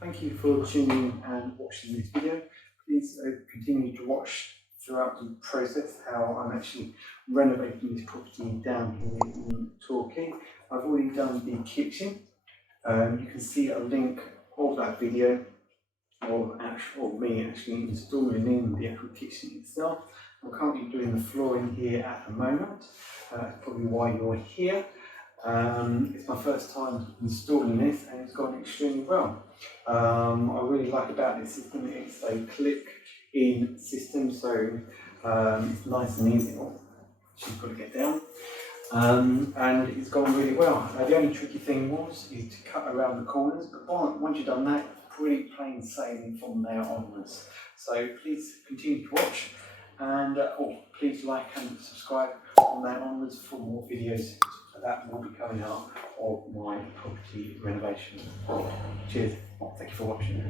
Thank you for tuning in and watching this video. Please continue to watch throughout the process how I'm actually renovating this property down here in Torquay. I've already done the kitchen. You can see a link of that video of me actually installing in the actual kitchen itself. I'm currently doing the flooring here at the moment. That's probably why you're here. It's my first time installing this and it's gone extremely well. I really like about this system, it's a click-in system, so it's nice and easy. Oh, she's got to get down. And it's gone really well. The only tricky thing is to cut around the corners, but once you've done that, it's pretty plain sailing from there onwards. So please continue to watch, and please like and subscribe from there onwards for more videos that will be coming up of my property renovation. Cheers, thank you for watching.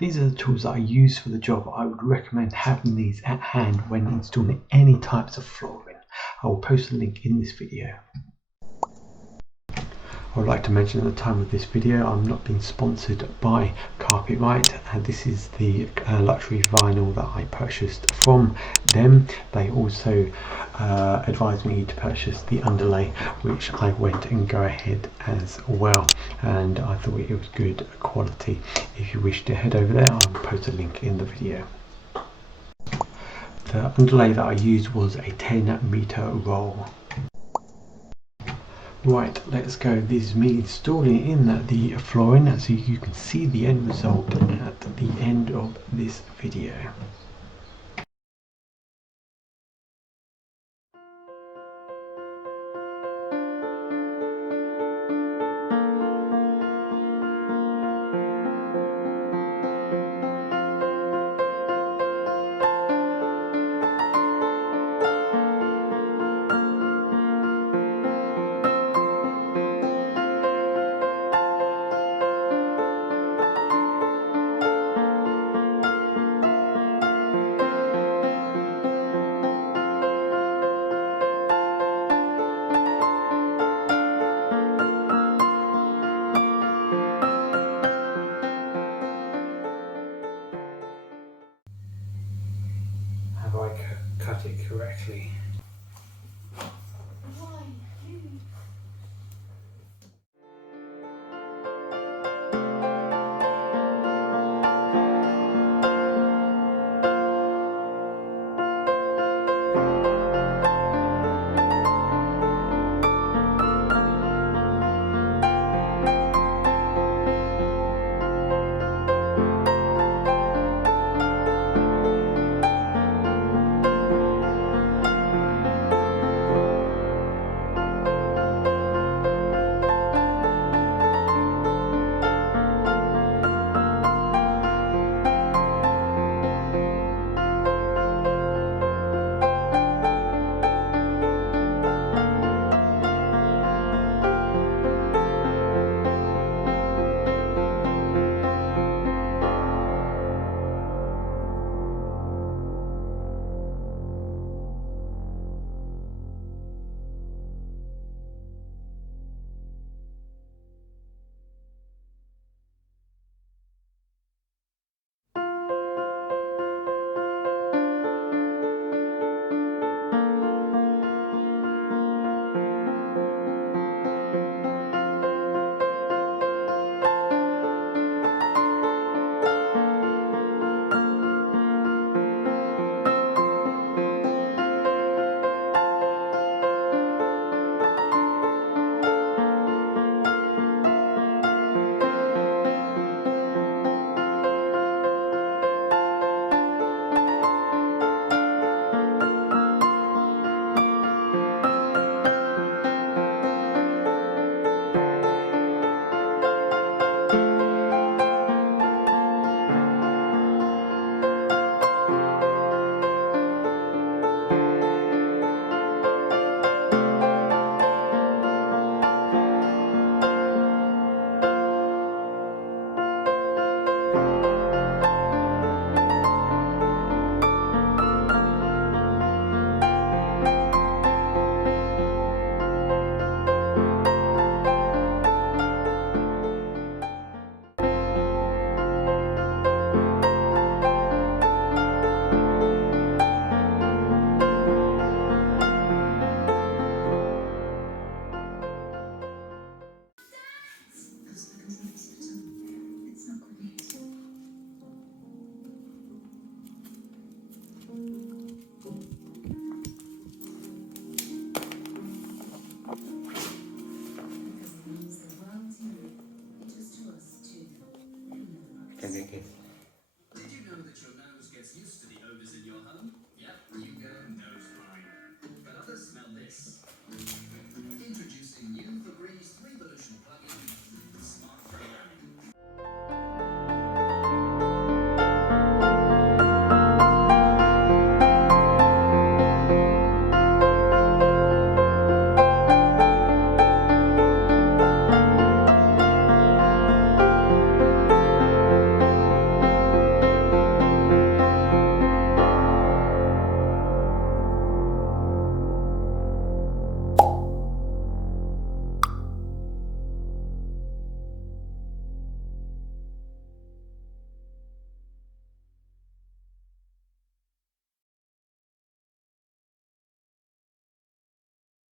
These are the tools that I use for the job. I would recommend having these at hand when installing any types of flooring. I will post a link in this video. I would like to mention at the time of this video I'm not being sponsored by Carpetrite, and this is the luxury vinyl that I purchased from them. They also advised me to purchase the Underlay, which I went and go ahead as well, and I thought it was good quality. If you wish to head over there, I'll post a link in the video. The underlay that I used was a 10-meter roll. Right, let's go. This is me installing in the flooring, so you can see the end result at the end of this video. Vicky.